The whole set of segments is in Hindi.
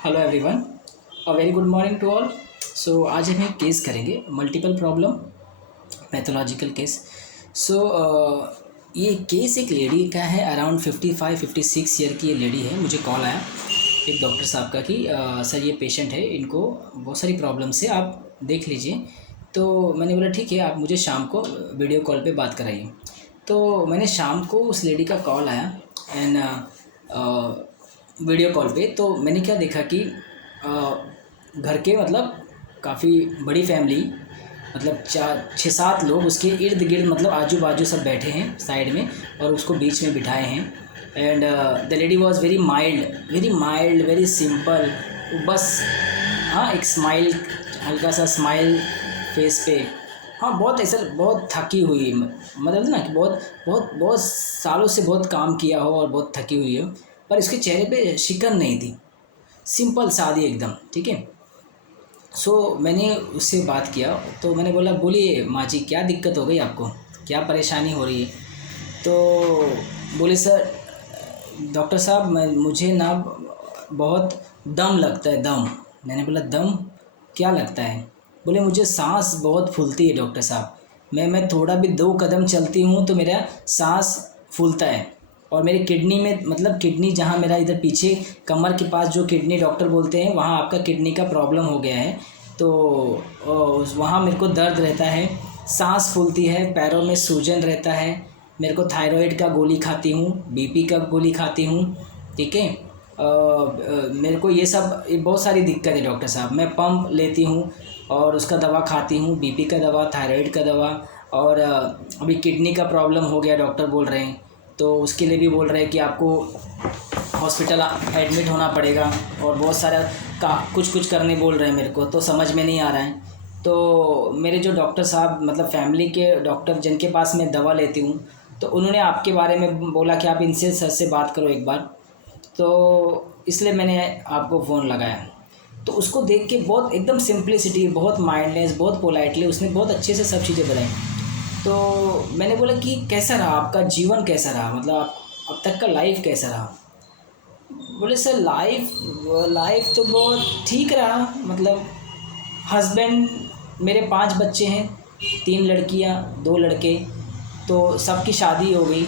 Hello everyone, a very good morning to all. So आज हम एक केस करेंगे, multiple problem pathological case. So ये केस एक लेडी का है, अराउंड 55-56 ईयर की ये लेडी है। मुझे कॉल आया एक डॉक्टर साहब का कि सर ये पेशेंट है, इनको बहुत सारी प्रॉब्लम से आप देख लीजिए। तो मैंने बोला ठीक है, आप मुझे शाम को वीडियो कॉल पे बात कराइए। तो मैंने शाम को उस लेडी का कॉल आया एंड वीडियो कॉल पे, तो मैंने क्या देखा कि घर के मतलब काफ़ी बड़ी फैमिली, मतलब 4-6-7 लोग उसके इर्द गिर्द, मतलब आजू बाजू सब बैठे हैं साइड में और उसको बीच में बिठाए हैं। And the lady was very mild, very simple. बस हाँ, एक स्माइल, हल्का सा स्माइल फेस पे। हाँ, बहुत ऐसा, बहुत थकी हुई, मतलब ना कि बहुत बहुत बहुत सालों से बहुत काम किया हो और बहुत थकी हुई हो, पर इसके चेहरे पे शिकन नहीं थी, सिंपल सादी एकदम। ठीक है। सो मैंने उससे बात किया, तो मैंने बोला बोलिए माँ जी, क्या दिक्कत हो गई आपको, क्या परेशानी हो रही है। तो बोले सर डॉक्टर साहब, मुझे ना बहुत दम लगता है, दम। मैंने बोला दम क्या लगता है। बोले मुझे सांस बहुत फूलती है डॉक्टर साहब, मैं थोड़ा भी 2 कदम चलती हूँ तो मेरा सांस फूलता है। और मेरी किडनी में, मतलब किडनी जहाँ मेरा इधर पीछे कमर के पास जो किडनी डॉक्टर बोलते हैं, वहाँ आपका किडनी का प्रॉब्लम हो गया है। तो वहाँ मेरे को दर्द रहता है, सांस फूलती है, पैरों में सूजन रहता है। मेरे को थायराइड का गोली खाती हूँ, बीपी का गोली खाती हूँ। ठीक है। मेरे को ये बहुत सारी दिक्कत है डॉक्टर साहब। मैं पंप लेती हूँ और उसका दवा खाती हूँ, बीपी का दवा, थायराइड का दवा। और अभी किडनी का प्रॉब्लम हो गया डॉक्टर बोल रहे हैं, तो उसके लिए भी बोल रहे हैं कि आपको हॉस्पिटल एडमिट होना पड़ेगा। और बहुत सारा कुछ करने बोल रहे हैं, मेरे को तो समझ में नहीं आ रहा है। तो मेरे जो डॉक्टर साहब, मतलब फैमिली के डॉक्टर जिनके पास मैं दवा लेती हूँ, तो उन्होंने आपके बारे में बोला कि आप इनसे सर से बात करो एक बार। तो इसलिए मैंने आपको फ़ोन लगाया। तो उसको देख के बहुत एकदम सिंप्लिसिटी, बहुत माइंडनेस, बहुत पोलाइटली उसने बहुत अच्छे से सब चीज़ें बताई। तो मैंने बोला कि कैसा रहा आपका जीवन, कैसा रहा, मतलब आप अब तक का लाइफ कैसा रहा। बोले सर लाइफ लाइफ तो बहुत ठीक रहा, मतलब हस्बैंड, मेरे 5 बच्चे हैं, 3 लड़कियां 2 लड़के। तो सबकी शादी हो गई,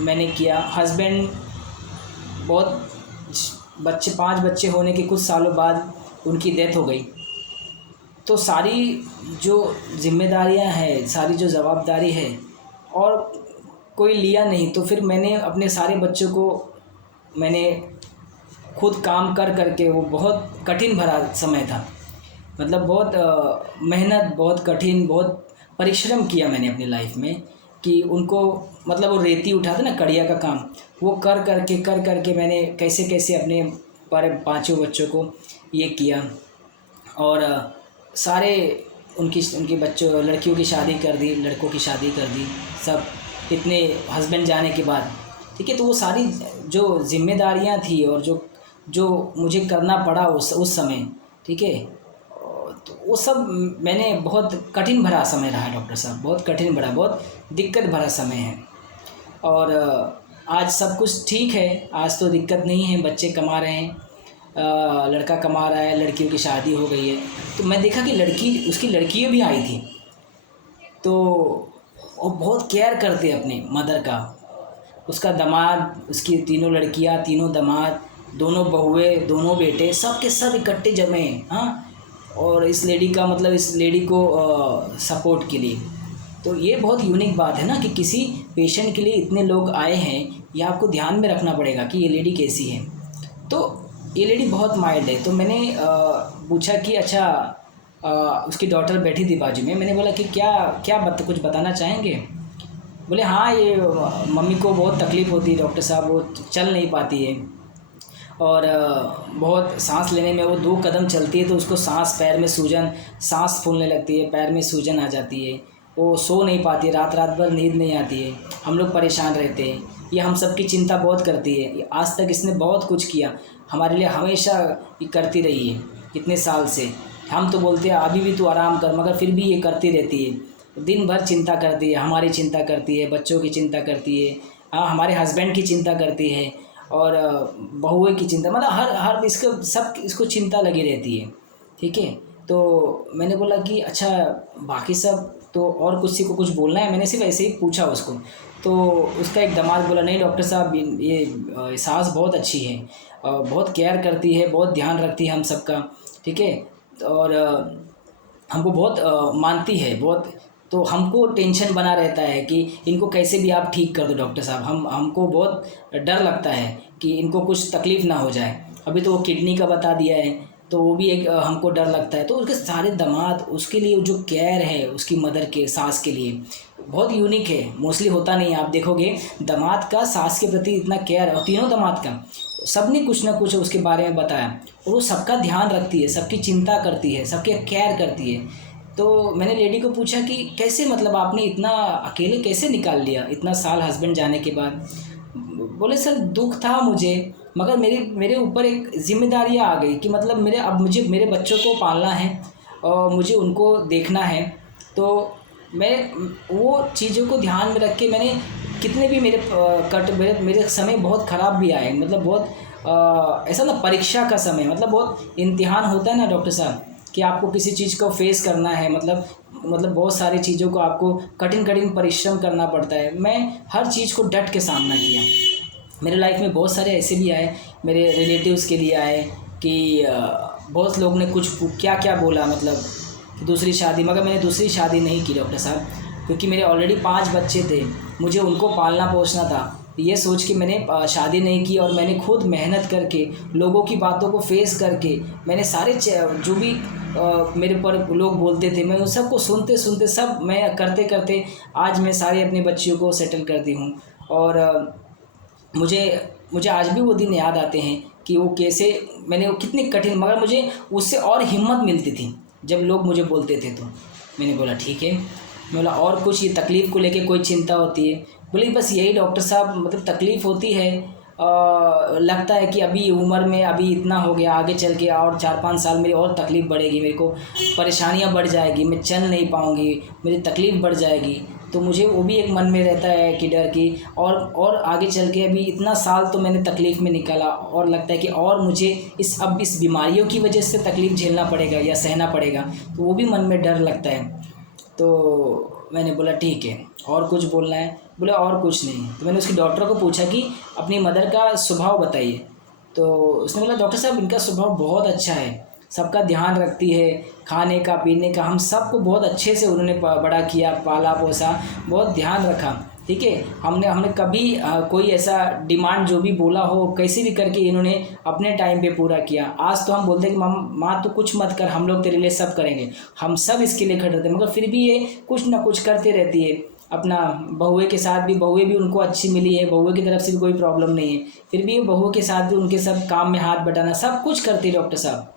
मैंने किया। हस्बैंड बहुत, बच्चे 5 बच्चे होने के कुछ सालों बाद उनकी डेथ हो गई। तो सारी जो जिम्मेदारियां हैं, सारी जो जवाबदारी है, और कोई लिया नहीं। तो फिर मैंने अपने सारे बच्चों को, मैंने खुद काम कर करके, वो बहुत कठिन भरा समय था, मतलब बहुत मेहनत, बहुत कठिन, बहुत परिश्रम किया मैंने अपनी लाइफ में कि उनको, मतलब वो रेती उठाते ना, कड़िया का काम, वो कर करके मैंने कैसे कैसे अपने पर 5 बच्चों को ये किया। और सारे उनकी बच्चों, लड़कियों की शादी कर दी, लड़कों की शादी कर दी, सब इतने हस्बैंड जाने के बाद। ठीक है। तो वो सारी जो जिम्मेदारियां थी और जो जो मुझे करना पड़ा उस समय, ठीक है, तो वो सब मैंने, बहुत कठिन भरा समय रहा डॉक्टर साहब, बहुत कठिन भरा, बहुत दिक्कत भरा समय है। और आज सब कुछ ठीक है, आज तो दिक्कत नहीं है, बच्चे कमा रहे हैं, लड़का कमा रहा है, लड़कियों की शादी हो गई है। तो मैं देखा कि उसकी लड़कियाँ भी आई थी, तो वो बहुत केयर करते अपने मदर का। उसका दामाद, उसकी तीनों लड़कियां, तीनों दामाद, दोनों बहुएं, दोनों बेटे, सब के सब इकट्ठे जमे हैं। हाँ। और इस लेडी का, मतलब इस लेडी को सपोर्ट के लिए। तो ये बहुत यूनिक बात है ना कि किसी पेशेंट के लिए इतने लोग आए हैं, ये आपको ध्यान में रखना पड़ेगा कि ये लेडी कैसी है। तो ये लेडी बहुत माइल्ड है। तो मैंने पूछा कि अच्छा, उसकी डॉटर बैठी थी बाजू में, मैंने बोला कि क्या क्या कुछ बताना चाहेंगे। बोले हाँ, ये मम्मी को बहुत तकलीफ़ होती है डॉक्टर साहब, वो चल नहीं पाती है, और बहुत सांस लेने में, वो 2 कदम चलती है तो उसको सांस, पैर में सूजन, सांस फूलने लगती है, पैर में सूजन आ जाती है, वो सो नहीं पाती है, रात रात भर नींद नहीं आती है, हम लोग परेशान रहते हैं। ये हम सब की चिंता बहुत करती है, आज तक इसने बहुत कुछ किया हमारे लिए, हमेशा ये करती रही है इतने साल से। हम तो बोलते हैं अभी भी तू आराम कर, मगर फिर भी ये करती रहती है, दिन भर चिंता करती है, हमारी चिंता करती है, बच्चों की चिंता करती है, हाँ, हमारे हस्बैंड की चिंता करती है। और बहुए की चिंता, मतलब हर हर इसको चिंता लगी रहती है। ठीक है, तो मैंने बोला कि अच्छा बाकी सब तो, और किसी को कुछ बोलना है? मैंने सिर्फ ऐसे ही पूछा उसको। तो उसका एक दामाद बोला, नहीं डॉक्टर साहब, ये सास बहुत अच्छी है, बहुत केयर करती है, बहुत ध्यान रखती है हम सबका। ठीक है, और हमको बहुत मानती है बहुत। तो हमको टेंशन बना रहता है कि इनको कैसे भी आप ठीक कर दो डॉक्टर साहब, हमको बहुत डर लगता है कि इनको कुछ तकलीफ़ ना हो जाए। अभी तो वो किडनी का बता दिया है, तो वो भी एक हमको डर लगता है। तो उसके सारे दामाद, उसके लिए जो केयर है उसकी मदर के, सास के लिए बहुत यूनिक है, मोस्टली होता नहीं है। आप देखोगे दामाद का सास के प्रति इतना केयर है, और तीनों दामाद का सब ने कुछ ना कुछ उसके बारे में बताया, और वो सबका ध्यान रखती है, सबकी चिंता करती है, सबके केयर करती है। तो मैंने लेडी को पूछा कि कैसे, मतलब आपने इतना अकेले कैसे निकाल लिया इतना साल हस्बैंड जाने के बाद? बोले सर दुख था मुझे, मगर मेरे ऊपर एक जिम्मेदारियाँ आ गई कि मतलब अब मुझे मेरे बच्चों को पालना है और मुझे उनको देखना है। तो मैं वो चीज़ों को ध्यान में रख के मैंने कितने भी मेरे समय बहुत ख़राब भी आए, मतलब बहुत ऐसा ना, परीक्षा का समय, मतलब बहुत इम्तिहान होता है ना डॉक्टर साहब, कि आपको किसी चीज़ को फेस करना है, मतलब बहुत सारी चीज़ों को आपको कठिन परिश्रम करना पड़ता है। मैं हर चीज़ को डट के सामना किया। मेरे लाइफ में बहुत सारे ऐसे भी आए, मेरे रिलेटिव्स के लिए आए कि बहुत लोग ने कुछ क्या क्या बोला, मतलब कि दूसरी शादी, मगर मैंने दूसरी शादी नहीं की डॉक्टर साहब, क्योंकि मेरे ऑलरेडी 5 बच्चे थे, मुझे उनको पालना पोसना था। ये सोच के मैंने शादी नहीं की, और मैंने खुद मेहनत करके, लोगों की बातों को फेस करके, मैंने सारे जो भी मेरे पर लोग बोलते थे, मैं उन सबको सुनते सुनते सब मैं करते करते आज मैं सारे अपने बच्चियों को सेटल कर दी हूँ। और मुझे आज भी वो दिन याद आते हैं कि वो कैसे मैंने, वो कितनी कठिन, मगर मुझे उससे और हिम्मत मिलती थी जब लोग मुझे बोलते थे। तो मैंने बोला ठीक है, मैं बोला और कुछ ये तकलीफ़ को लेके कोई चिंता होती है? बोले बस यही डॉक्टर साहब, मतलब तकलीफ़ होती है, लगता है कि अभी उम्र में अभी इतना हो गया, आगे चल के और 4-5 साल मेरी और तकलीफ़ बढ़ेगी, मेरे को परेशानियां बढ़ जाएगी, मैं चल नहीं पाऊँगी, मेरी तकलीफ़ बढ़ जाएगी। तो मुझे वो भी एक मन में रहता है कि डर की, और आगे चल के अभी इतना साल तो मैंने तकलीफ़ में निकाला, और लगता है कि और मुझे इस बीमारियों की वजह से तकलीफ़ झेलना पड़ेगा या सहना पड़ेगा, तो वो भी मन में डर लगता है। तो मैंने बोला ठीक है, और कुछ बोलना है? बोले और कुछ नहीं। तो मैंने उसकी डॉक्टर को पूछा कि अपनी मदर का स्वभाव बताइए। तो उसने बोला डॉक्टर साहब इनका स्वभाव बहुत अच्छा है, सबका ध्यान रखती है, खाने का पीने का, हम सबको बहुत अच्छे से उन्होंने बड़ा किया, पाला पोसा, बहुत ध्यान रखा। ठीक है, हमने कभी कोई ऐसा डिमांड जो भी बोला हो, कैसे भी करके इन्होंने अपने टाइम पे पूरा किया। आज तो हम बोलते हैं कि माँ तो कुछ मत कर, हम लोग तेरे लिए सब करेंगे, हम सब इसके लिए खड़े रहते हैं, मगर फिर भी ये कुछ ना कुछ करते रहती है। अपना बहुए के साथ भी, बहुए भी उनको अच्छी मिली है, बहुए की तरफ से भी कोई प्रॉब्लम नहीं है, फिर भी बहुए के साथ भी उनके सब काम में हाथ बटाना, सब कुछ करती है डॉक्टर साहब।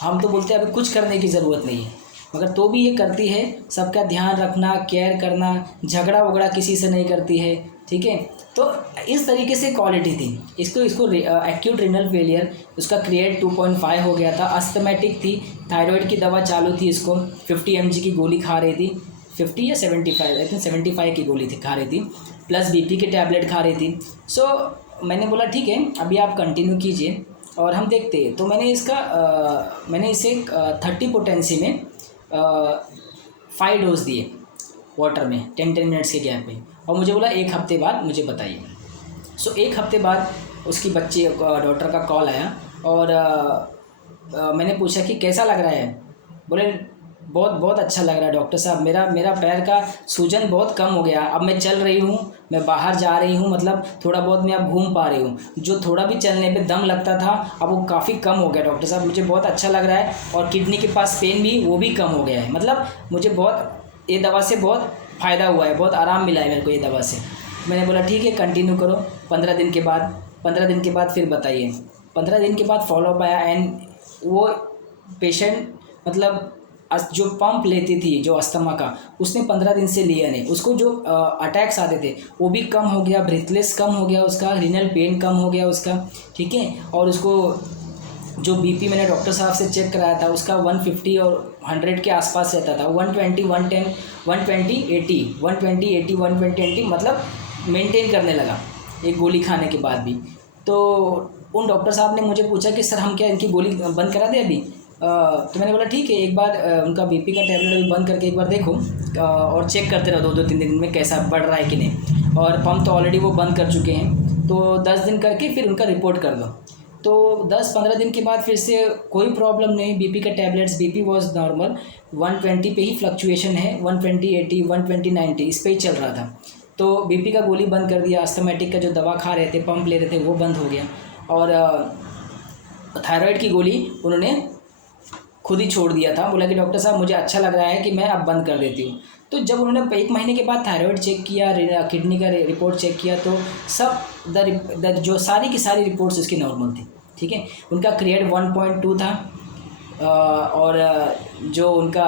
हम तो बोलते हैं अभी कुछ करने की ज़रूरत नहीं है, मगर तो भी ये करती है, सबका ध्यान रखना, केयर करना, झगड़ा वगड़ा किसी से नहीं करती है। ठीक है, तो इस तरीके से क्वालिटी थी। इसको एक्यूट रीनल फेलियर, उसका क्रिएट 2.5 हो गया था, अस्थमेटिक थी, थायराइड की दवा चालू थी, इसको 50 mg की गोली खा रही थी, 50 या 75, आई थिंक 75 की गोली थी खा रही थी, प्लस बीपी के टैबलेट खा रही थी। सो मैंने बोला ठीक है, अभी आप कंटिन्यू कीजिए और हम देखते हैं। तो मैंने इसे 30 पोटेंसी में 5 डोज दिए वाटर में 10-10 मिनट्स के गैप में, और मुझे बोला 1 हफ्ते बाद मुझे बताइए। सो 1 हफ्ते बाद उसकी बच्ची डॉक्टर का कॉल आया, और मैंने पूछा कि कैसा लग रहा है? बोले बहुत बहुत अच्छा लग रहा है डॉक्टर साहब, मेरा पैर का सूजन बहुत कम हो गया, अब मैं चल रही हूँ, मैं बाहर जा रही हूँ, मतलब थोड़ा बहुत मैं अब घूम पा रही हूँ, जो थोड़ा भी चलने पे दम लगता था अब वो काफ़ी कम हो गया डॉक्टर साहब, मुझे बहुत अच्छा लग रहा है, और किडनी के पास पेन भी वो भी कम हो गया है, मतलब मुझे बहुत ये दवा से बहुत फ़ायदा हुआ है, बहुत आराम मिला है मेरे को ये दवा से। मैंने बोला ठीक है कंटिन्यू करो। 15 दिन के बाद फिर बताइए। 15 दिन के बाद फॉलोअप आया, एंड वो पेशेंट मतलब जो पंप लेती थी, जो अस्थमा का, उसने 15 दिन से लिया नहीं, उसको जो अटैक्स आते थे वो भी कम हो गया, ब्रीथलेस कम हो गया उसका, रीनल पेन कम हो गया उसका। ठीक है, और उसको जो बीपी मैंने डॉक्टर साहब से चेक कराया था उसका 150 और 100 के आसपास रहता था, 120 110 120 80 120 80 120 80 मतलब मेंटेन करने लगा एक गोली खाने के बाद भी। तो उन डॉक्टर साहब ने मुझे पूछा कि सर हम क्या इनकी गोली बंद करा दें अभी? तो मैंने बोला ठीक है, एक बार उनका बीपी का टैबलेट अभी बंद करके एक बार देखो, और चेक करते रहो 2-3 दिन में कैसा बढ़ रहा है कि नहीं, और पंप तो ऑलरेडी वो बंद कर चुके हैं, तो 10 दिन करके फिर उनका रिपोर्ट कर दो। तो 10-15 दिन के बाद फिर से कोई प्रॉब्लम नहीं, बीपी का टैबलेट्स, बीपी वॉज नॉर्मल, 120 पे ही फ्लक्चुएशन है, 120/80, 120/90 इस पे ही चल रहा था। तो बीपी का गोली बंद कर दिया, अस्थमेटिक का जो दवा खा रहे थे, पंप ले रहे थे, वो बंद हो गया, और थायराइड की गोली उन्होंने खुद ही छोड़ दिया था। बोला कि डॉक्टर साहब मुझे अच्छा लग रहा है कि मैं अब बंद कर देती हूँ। तो जब उन्होंने 1 महीने के बाद थायराइड चेक किया, किडनी का रिपोर्ट चेक किया, तो सब जो सारी की सारी रिपोर्ट्स उसकी नॉर्मल थी, ठीक है। उनका क्रिएट 1.2 था, और जो उनका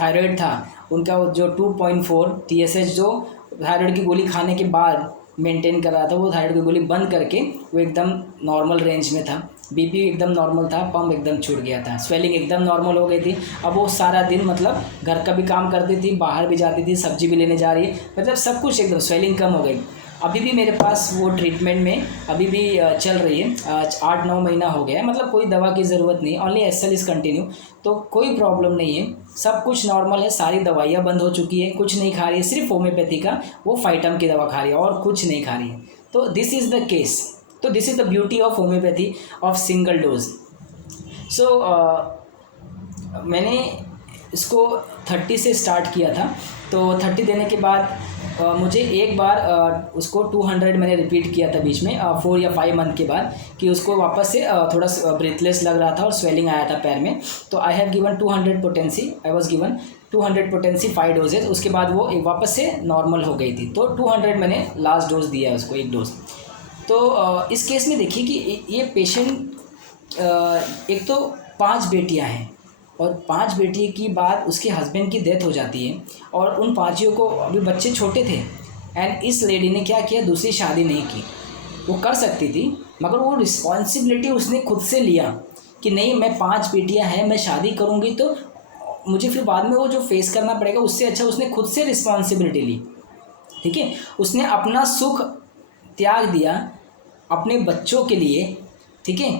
थायराइड था उनका जो 2.4 TSH, जो थायराइड की गोली खाने के बाद मेंटेन कर रहा था, वो थायराइड की गोली बंद करके वो एकदम नॉर्मल रेंज में था। बीपी एकदम नॉर्मल था, पंप एकदम छूट गया था, स्वेलिंग एकदम नॉर्मल हो गई थी। अब वो सारा दिन मतलब घर का भी काम करती थी, बाहर भी जाती थी, सब्जी भी लेने जा रही है, मतलब सब कुछ एकदम स्वेलिंग कम हो गई। अभी भी मेरे पास वो ट्रीटमेंट में अभी भी चल रही है, 8-9 महीना हो गया है, मतलब कोई दवा की ज़रूरत नहीं, ओनली SL इज़ कंटिन्यू, तो कोई प्रॉब्लम नहीं है, सब कुछ नॉर्मल है। सारी दवाइयाँ बंद हो चुकी है, कुछ नहीं खा रही है, सिर्फ होम्योपैथी का वो फाइटम की दवा खा रही है और कुछ नहीं खा रही है। तो दिस इज़ द केस, तो this is the beauty of homoeopathy of single dose. So मैंने इसको 30 से स्टार्ट किया था, तो 30 देने के बाद मुझे एक बार उसको 200 मैंने रिपीट किया था बीच में 4 या 5 मंथ के बाद, कि उसको वापस से थोड़ा ब्रेथलेस लग रहा था और स्वेलिंग आया था पैर में। तो I have given 200 potency, I was given 200 potency 5 doses. उसके बाद वो एक वापस से नॉर्मल हो गई थी, तो 200 मैंने लास्ट डोज दिया है उसको, 1 डोज। तो इस केस में देखिए कि ये पेशेंट एक तो 5 बेटियां हैं, और 5 बेटी की बाद उसके हस्बैंड की डेथ हो जाती है, और उन 5 को अभी बच्चे छोटे थे, एंड इस लेडी ने क्या किया, दूसरी शादी नहीं की। वो कर सकती थी, मगर वो रिस्पॉन्सिबिलिटी उसने खुद से लिया कि नहीं, मैं 5 बेटियां हैं, मैं शादी करूंगी तो मुझे फिर बाद में वो जो फेस करना पड़ेगा, उससे अच्छा उसने खुद से रिस्पॉन्सिबिलिटी ली, ठीक है। उसने अपना सुख त्याग दिया अपने बच्चों के लिए, ठीक है।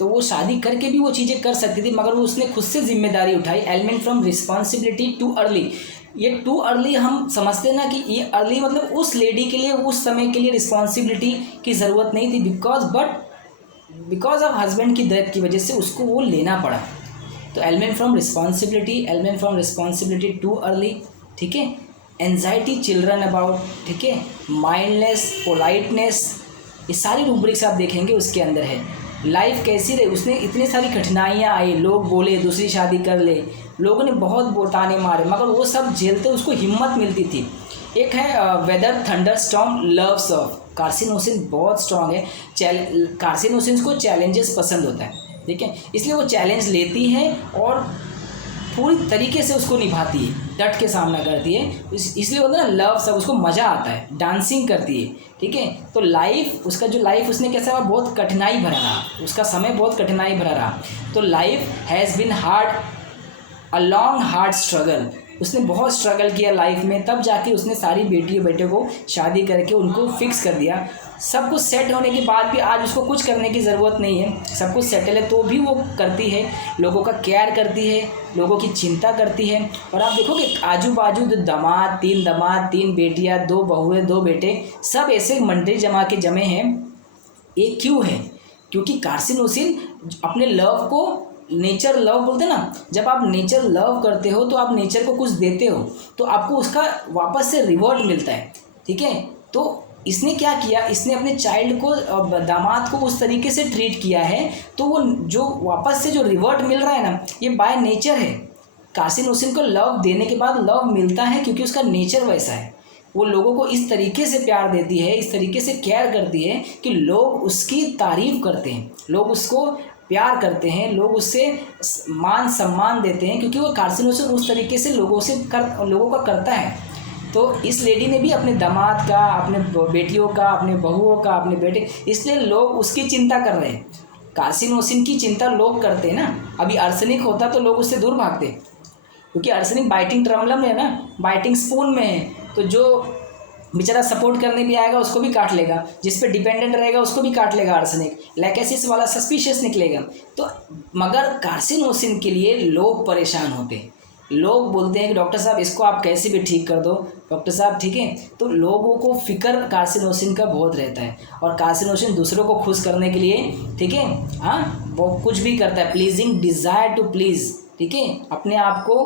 तो वो शादी करके भी वो चीज़ें कर सकती थी, मगर वो उसने खुद से जिम्मेदारी उठाई। Element from responsibility too early, ये टू अर्ली हम समझते ना कि ये अर्ली मतलब उस लेडी के लिए उस समय के लिए रिस्पॉन्सिबिलिटी की ज़रूरत नहीं थी, बिकॉज ऑफ हस्बैंड की डेथ की वजह से उसको वो लेना पड़ा। तो element from responsibility too early, ठीक है। एंजाइटी चिल्ड्रन अबाउट, ठीक है। माइंडलेस, पोलाइटनेस, ये सारी रूब्रिक्स आप देखेंगे उसके अंदर है। लाइफ कैसी रही, उसने इतनी सारी कठिनाइयाँ आई, लोग बोले दूसरी शादी कर ले, लोगों ने बहुत बोताने मारे, मगर वो सब झेलते उसको हिम्मत मिलती थी। एक है weather thunderstorm loves of, carcinosin बहुत स्ट्रांग है, कार्सिनोसिन को चैलेंजेस पसंद होता है, ठीक है, इसलिए वो चैलेंज लेती है और पूरी तरीके से उसको निभाती है, डट के सामना करती है, इसलिए होता है ना लव सब, उसको मज़ा आता है, डांसिंग करती है, ठीक है। तो लाइफ उसका जो लाइफ उसने कैसा रहा, बहुत कठिनाई भरा रहा, उसका समय बहुत कठिनाई भरा रहा। तो life has been hard, a long hard struggle, उसने बहुत स्ट्रगल किया लाइफ में, तब जाके उसने सारी बेटियों बेटे को शादी करके उनको फिक्स कर दिया। सब कुछ सेट होने के बाद भी आज उसको कुछ करने की ज़रूरत नहीं है, सब कुछ सेटल है, तो भी वो करती है, लोगों का केयर करती है, लोगों की चिंता करती है। और आप देखोगे आजू बाजू जो दामाद, 3 बेटियां, 2 बहुएं, 2 बेटे, सब ऐसे मंडली जमे हैं। ये क्यों है? क्योंकि कार्सिनोसिन अपने लव को, नेचर लव बोलते हैं ना, जब आप नेचर लव करते हो तो आप नेचर को कुछ देते हो तो आपको उसका वापस से रिवॉर्ड मिलता है, ठीक है। तो इसने क्या किया, इसने अपने चाइल्ड को, दामाद को उस तरीके से ट्रीट किया है, तो वो जो वापस से जो रिवॉर्ड मिल रहा है ना, ये बाय नेचर है। कार्सिनोसिन को लव देने के बाद लव मिलता है क्योंकि उसका नेचर वैसा है, वो लोगों को इस तरीके से प्यार देती है, इस तरीके से केयर करती है कि लोग उसकी तारीफ़ करते हैं, लोग उसको प्यार करते हैं, लोग उससे मान सम्मान देते हैं, क्योंकि वो कार्सिनोसिन उस तरीके से लोगों का करता है। तो इस लेडी ने भी अपने दामाद का, अपने बेटियों का, अपने बहुओं का, अपने बेटे, इसलिए लोग उसकी चिंता कर रहे हैं। कार्सिनोसिन की चिंता लोग करते हैं ना, अभी आर्सेनिक होता तो लोग उससे दूर भागते, क्योंकि आर्सेनिक बाइटिंग ट्रमलम है ना, बाइटिंग स्पून में है, तो जो बेचारा सपोर्ट करने भी आएगा उसको भी काट लेगा, जिस पे डिपेंडेंट रहेगा उसको भी काट लेगा आर्सेनिक, लैकेसिस वाला सस्पिशियस निकलेगा। तो मगर कार्सिनोसिन के लिए लोग परेशान होते हैं, लोग बोलते हैं कि डॉक्टर साहब इसको आप कैसे भी ठीक कर दो डॉक्टर साहब, ठीक है। तो लोगों को फिक्र कार्सिनोसिन का बहुत रहता है, और कार्सिनोसिन दूसरों को खुश करने के लिए, ठीक है, हाँ, वो कुछ भी करता है, प्लीजिंग डिज़ायर टू प्लीज़, ठीक है, अपने आप को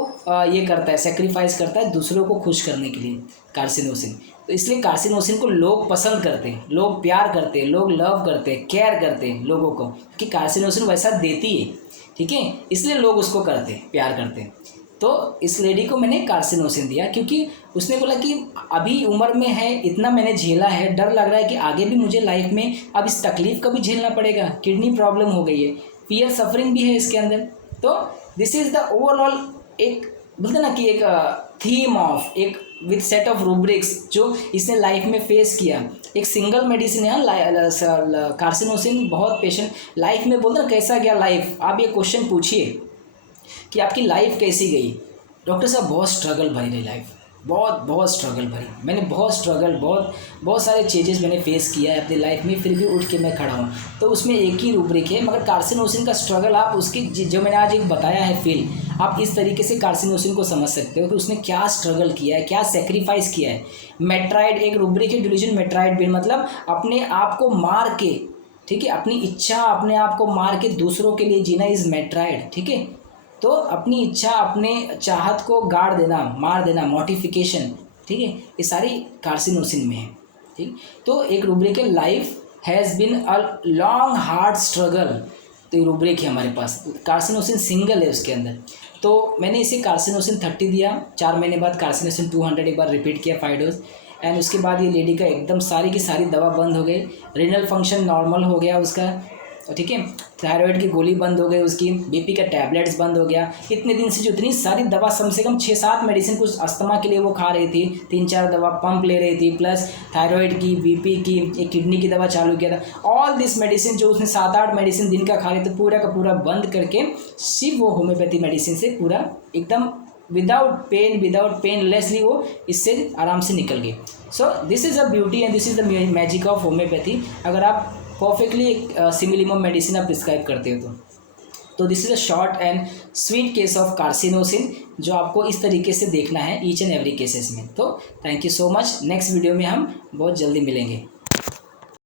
ये करता है, सेक्रीफाइस करता है दूसरों को खुश करने के लिए कार्सिनोसिन। तो इसलिए कार्सिनोसिन को लोग पसंद करते हैं, लोग प्यार करते हैं, लोग लव करते हैं, केयर करते हैं लोगों को, कि कार्सिनोसिन वैसा देती है, ठीक है, इसलिए लोग उसको करते हैं, प्यार करते हैं। तो इस लेडी को मैंने कार्सिनोसिन दिया, क्योंकि उसने बोला कि अभी उम्र में है, इतना मैंने झेला है, डर लग रहा है कि आगे भी मुझे लाइफ में अब इस तकलीफ़ का भी झेलना पड़ेगा, किडनी प्रॉब्लम हो गई है, फियर सफरिंग भी है इसके अंदर। तो दिस इज़ द ओवरऑल एक बोलते ना कि एक थीम ऑफ एक विथ सेट ऑफ रूब्रिक्स जो इसने लाइफ में फेस किया। एक सिंगल मेडिसिन है कार्सिनोसिन, बहुत पेशेंट लाइफ में बोलते ना कैसा गया लाइफ, आप ये क्वेश्चन पूछिए कि आपकी लाइफ कैसी गई। डॉक्टर साहब बहुत स्ट्रगल भरी रही लाइफ, बहुत स्ट्रगल भरी, मैंने बहुत स्ट्रगल, बहुत सारे चेंजेस मैंने फेस किया है अपनी लाइफ में, फिर भी उठ के मैं खड़ा हूँ। तो उसमें एक ही रूब्रिक है, मगर कार्सिनोसिन का स्ट्रगल आप उसकी जो मैंने आज एक बताया है फील, आप इस तरीके से कार्सिनोसिन को समझ सकते हो कि उसने क्या स्ट्रगल किया है, क्या सेक्रीफाइस किया है। मेट्राइड एक रूब्रिक है, डिलीजन मेट्राइड भी, मतलब अपने आप को मार के, ठीक है, अपनी इच्छा अपने आप को मार के दूसरों के लिए जीना इज़ मेट्राइड, ठीक है। तो अपनी इच्छा अपने चाहत को गाड़ देना, मार देना, मॉर्टिफिकेशन, ठीक है, ये सारी कार्सिनोसिन में है, ठीक। तो एक रूब्रिक है, life has been a long hard struggle, तो ये रूब्रिक है हमारे पास। कार्सिनोसिन सिंगल है उसके अंदर, तो मैंने इसे कार्सिनोसिन 30 दिया, 4 महीने बाद कार्सिनोसिन 200 एक बार रिपीट किया 5 डोज, एंड उसके बाद ये लेडी का एकदम सारी की सारी दवा बंद हो गई, रिनल फंक्शन नॉर्मल हो गया उसका, ठीक है, थायराइड की गोली बंद हो गई उसकी, बीपी का टैबलेट्स बंद हो गया। इतने दिन से जो इतनी सारी दवा, कम से कम 6-7 मेडिसिन, कुछ अस्थमा के लिए वो खा रही थी, 3-4 दवा पंप ले रही थी, प्लस थायराइड की, बीपी की, एक किडनी की दवा चालू किया था। ऑल दिस मेडिसिन जो उसने 7-8 मेडिसिन दिन का खा रहे थे, पूरा का पूरा बंद करके सिर्फ वो होम्योपैथी मेडिसिन से पूरा एकदम विदाउट पेनलेसली वो इससे आराम से निकल गई। So this is a beauty and this is the magic of homeopathy. अगर आप परफेक्टली एक सिमिलिमम मेडिसिन आप प्रिस्क्राइब करते हो तो this is a short and sweet case of carcinosin, जो आपको इस तरीके से देखना है ईच एंड एवरी केसेस में। तो thank you so much, next video में हम बहुत जल्दी मिलेंगे।